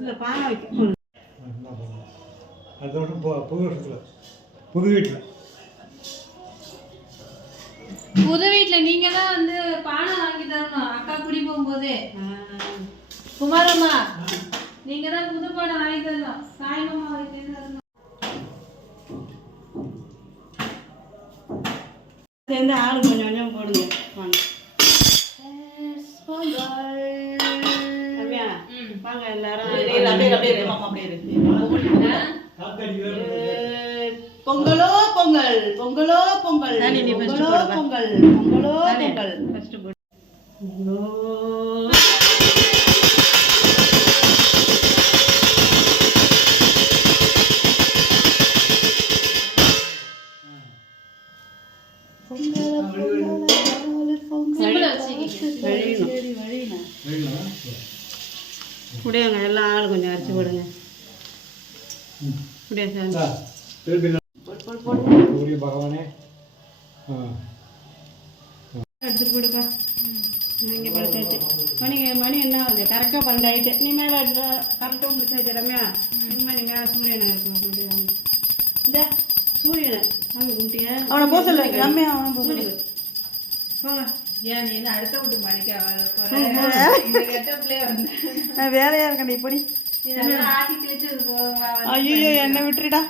இல்லை பானை வைக்க அதோட புது வருஷத்தில் புது வீட்டில் நீங்கள் தான் வந்து பானை வாங்கி தரணும். அக்கா குடி போகும்போதே குமாரம்மா நீங்கள் தான் புது பானை வாங்கி தரணும். சாயங்கம்மா வாங்கி தரணும். சேர்ந்து ஆளு கொஞ்சம் கொஞ்சம் போடுங்க. வாங்க எல்லாரும் பொங்கலோ பொங்கல் பொங்கலோ பொங்கல் பொங்கலோ பொங்கல் பொங்கலோ பொங்கல் ஃபர்ஸ்ட் போடு. முடியுங்க எல்லாம் ஆள் கொஞ்சம் அரைச்சி போடுங்க. பகவானே எடுத்துட்டு போடுப்பா. இங்கே படுத்தாச்சு. மணி என்ன ஆகுது? கரெக்டாக 12 ஆகிட்டு. நீ மேலே கரெக்டாக முடிச்சாச்சு ரம்யா. இனிமேல் நீ மேலே சூரியனை இருக்கும். இந்த சூரியனை வாங்க கும்பிட்டியா? அவனை போக சொல்ல ரம்யா. அவனை போக போங்க. ஏன் நீ அடுத்த வீட்டு மணிக்கு நான் வேலையாக இருக்கேன். இப்படி ஐயோ என்னை விட்டுருடா.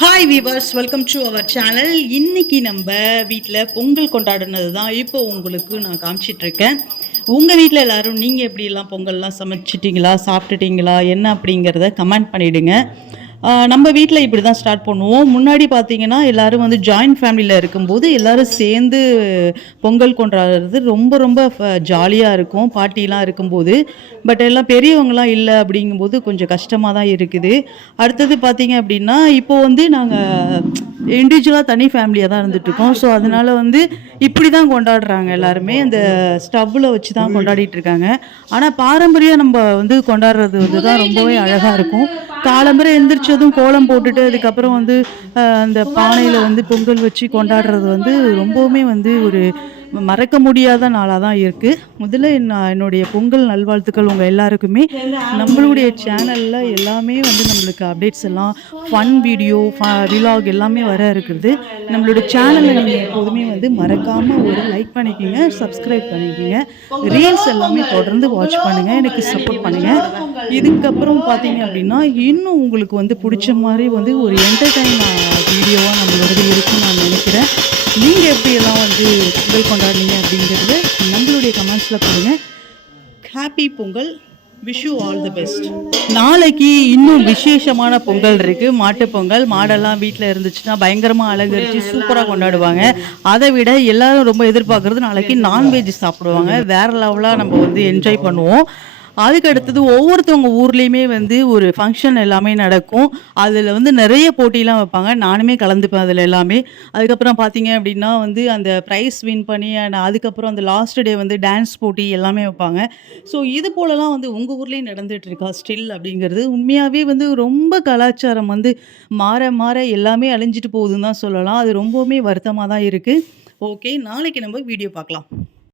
Hi viewers, welcome to our channel. இன்றைக்கி நம்ம வீட்டில் பொங்கல் கொண்டாடினது தான் இப்போ உங்களுக்கு நான் காமிச்சிட்ருக்கேன். உங்கள் வீட்டில் எல்லோரும் நீங்கள் எப்படிலாம் பொங்கல்லாம் சமைச்சிட்டிங்களா, சாப்பிட்டுட்டிங்களா, என்ன அப்படிங்கிறத கமெண்ட் பண்ணிவிடுங்க. நம்ம வீட்டில் இப்படி தான் ஸ்டார்ட் பண்ணுவோம். முன்னாடி பார்த்திங்கன்னா எல்லோரும் வந்து ஜாயின்ட் ஃபேமிலியில் இருக்கும்போது எல்லோரும் சேர்ந்து பொங்கல் கொண்டாடுறது ரொம்ப ரொம்ப ஜாலியாக இருக்கும், பாட்டிலாம் இருக்கும்போது. பட் எல்லாம் பெரியவங்களாம் இல்லை அப்படிங்கும்போது கொஞ்சம் கஷ்டமாக தான் இருக்குது. அடுத்தது பார்த்திங்க அப்படின்னா இப்போது வந்து நாங்கள் இண்டிவிஜுவலாக தனி ஃபேமிலியாக தான் இருந்துகிட்ருக்கோம். ஸோ அதனால் வந்து இப்படி தான் கொண்டாடுறாங்க எல்லாருமே. அந்த ஸ்டவ்வில் வச்சு தான் கொண்டாடிட்டுருக்காங்க. ஆனால் பாரம்பரியம் நம்ம வந்து கொண்டாடுறது வந்து தான் ரொம்பவே அழகாக இருக்கும். காலம்பரை எந்திரிச்சதும் கோலம் போட்டுட்டு அதுக்கப்புறம் வந்து அந்த பானையில் வந்து பொங்கல் வச்சு கொண்டாடுறது வந்து ரொம்பவுமே வந்து ஒரு மறக்க முடியாத நாளாக தான் இருக்குது. முதல்ல என்னுடைய பொங்கல் நல்வாழ்த்துக்கள் உங்கள் எல்லாருக்குமே. நம்மளுடைய சேனலில் எல்லாமே வந்து நம்மளுக்கு அப்டேட்ஸ் எல்லாம் ஃபன் வீடியோ விலாக் எல்லாமே வர இருக்குது. நம்மளுடைய சேனலில் நீங்கள் எப்போதுமே வந்து மறக்காமல் ஒரு லைக் பண்ணிக்கிங்க, சப்ஸ்கிரைப் பண்ணிக்கிங்க, ரீல்ஸ் எல்லாமே தொடர்ந்து வாட்ச் பண்ணுங்கள், எனக்கு சப்போர்ட் பண்ணுங்கள். இதுக்கப்புறம் பார்த்தீங்க அப்படின்னா இன்னும் உங்களுக்கு வந்து பிடிச்ச மாதிரி வந்து ஒரு என்டர்டைன் வீடியோவாக நம்மளோட இருக்குன்னு நான் நினைக்கிறேன். நீங்கள் எப்படியெல்லாம் வந்து பொங்கல் கொண்டாடுனீங்க அப்படிங்கிறது நம்மளுடைய கமெண்ட்ஸில் போடுங்க. Happy Pongal, wish you all the best. நாளைக்கு இன்னும் விசேஷமான பொங்கல் இருக்குது, மாட்டுப்பொங்கல். மாடெல்லாம் வீட்டில் இருந்துச்சுன்னா பயங்கரமாக அலங்கரித்து சூப்பராக கொண்டாடுவாங்க. அதை விட எல்லாரும் ரொம்ப எதிர்பார்க்குறது நாளைக்கு நான்வெஜ் சாப்பிடுவாங்க. வேறு லெவலாக நம்ம வந்து என்ஜாய் பண்ணுவோம். அதுக்கு அடுத்தது ஒவ்வொருத்தவங்க ஊர்லேயுமே வந்து ஒரு ஃபங்க்ஷன் எல்லாமே நடக்கும். அதில் வந்து நிறைய போட்டிலாம் வைப்பாங்க. நானுமே கலந்துப்பேன் அதில் எல்லாமே. அதுக்கப்புறம் பார்த்தீங்க அப்படின்னா வந்து அந்த ப்ரைஸ் வின் பண்ணி அதுக்கப்புறம் அந்த லாஸ்ட் டே வந்து டான்ஸ் போட்டி எல்லாமே வைப்பாங்க. ஸோ இது போலலாம் வந்து உங்கள் ஊர்லேயும் நடந்துகிட்ருக்கா ஸ்டில் அப்படிங்கிறது உண்மையாகவே வந்து ரொம்ப கலாச்சாரம் வந்து மாற மாற எல்லாமே அழிஞ்சிட்டு போகுதுன்னு தான் சொல்லலாம். அது ரொம்பவுமே வருத்தமாக தான் இருக்குது. ஓகே, நாளைக்கு நம்ம வீடியோ பார்க்கலாம்.